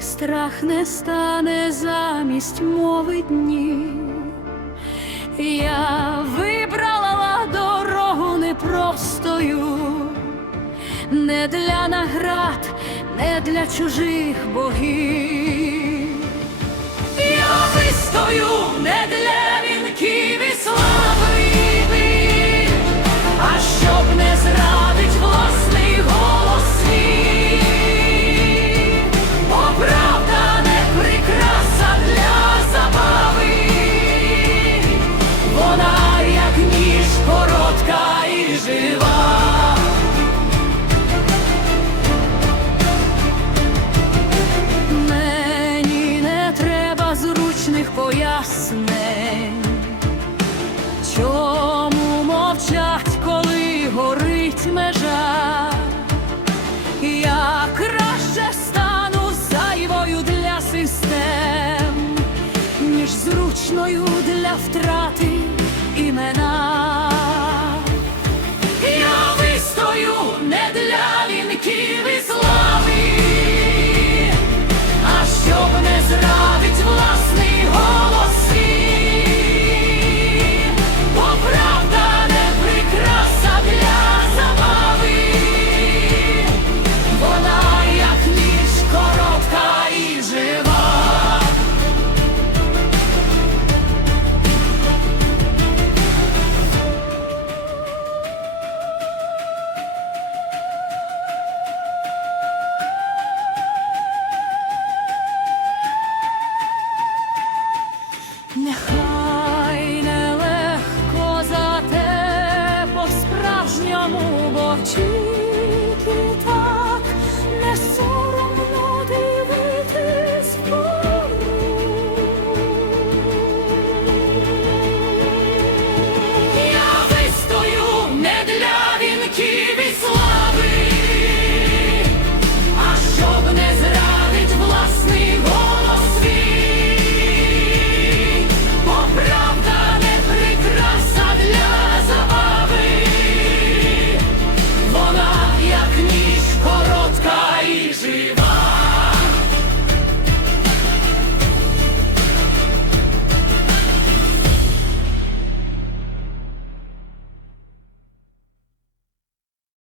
страх не стане замість мови днів. Я вибрала дорогу непростою, не для наград, не для чужих богів. Я вистою не для вінків і слави, згасне, чому мовчать, коли горить межа? Я краще стану зайвою для систем, ніж зручною для втрати імена. Я вистою не для вінків і слави, а щоб не зрадити 情。